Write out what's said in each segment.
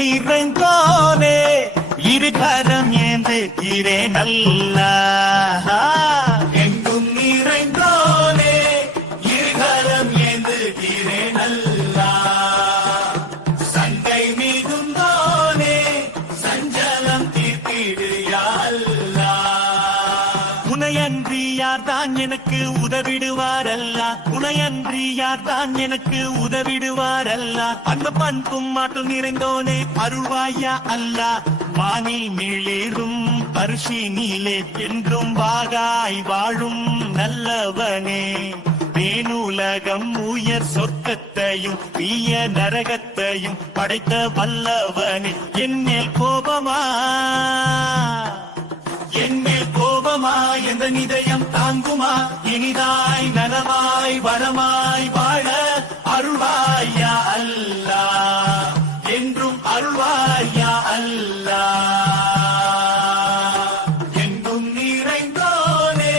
நிறைந்தோனே இரு கரம் ஏந்துகிறேன் அல்லா. எங்கும் நிறைந்தோனே இரு கரம் ஏந்துகிறேன் அல்லா. சங்கை மிகுந்தோனே சஞ்சலம் தீர்த்திடு யா அல்லாஹ். உனையன்றி யார்தான் எனக்கு உதவிடுவாரல்ல, உனையன்றி யார்தான் எனக்கு உதவிடுவாரல்ல. அந்த பண்பும் மாட்டும் நிறைந்தோனே அருள்வாயா அல்லா. வானில் மேலேறும் அரிசினிலே என்றும் வாகாய் வாழும் நல்லவனே. வேணுலகம் உயர் சொர்க்கத்தையும் தீய நரகத்தையும் படைத்த வல்லவனே. என்னேல் கோபமா என்னேல் கோபமா என்ற நிதயம் தாங்குமா? இனிதாய் நலமாய் வளமாய் வாழ அருள்வாயா அல்லா. என்றும் அருள்வாயா அல்லா. எங்கும் நிறைந்தோனே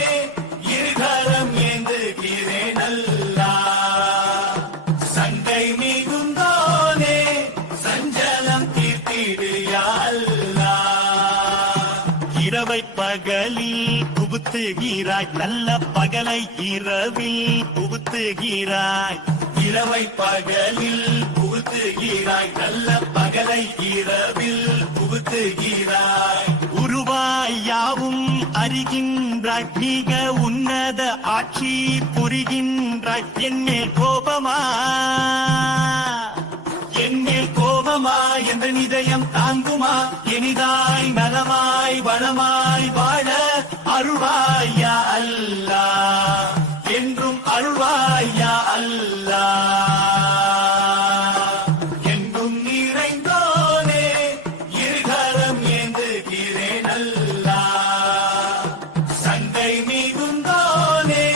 இருகரம் ஏந்துகிறேன் அல்லா. சங்கை மிகுந்தோனே சஞ்சலம் தீர்த்திடு யா அல்லா. இரவை பகலில் புகுத்துகிறாய், நல்ல பகலை இரவில் புகுத்துகிறாய். இரவை பகலில் புகுத்துகிறாய், நல்ல பகலை இரவில் புகுத்துகிறாய். உருவாய் யாவும் அறிகின்றாய், மிக உன்னத ஆட்சி புரிகின்றாய். என்னேல் கோபமா என்னேல் கோபமா என்ற நிதயம் தாங்குமா? இனிதாய் நலமாய் வளமாய் வாழ அருள்வாயா அல்லா. என்றும் அருள்வாயா அல்லா. எங்கும் நிறைந்தோனே இருகரம் ஏந்துகிறேன் அல்லா. சங்கை மிகுந்தோனே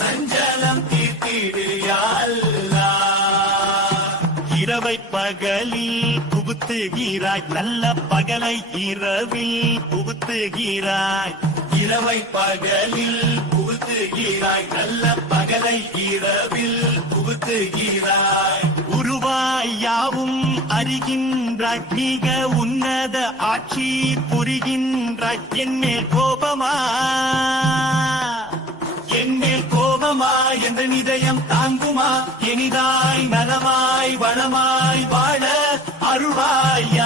சஞ்சலம் தீர்த்திடு யா அல்லா. இரவை பகலில் புகுத்துகிறாய், நல்ல பகலை இரவில் புகுத்துகிறாய். இரவை பகலில் புகுத்துகிறாய், நல்ல பகலை இரவில் புகுத்துகிறாய். உருவாய் யாவும் அறிகின்றாய், மிக உன்னத ஆட்சி புரிகின்றாய். என்னேல் கோபமா என்னேல் கோபமா என்ற நிதயம் தாங்குமா? இனிதாய் நலமாய் வளமாய் வாழ அருள்வாயா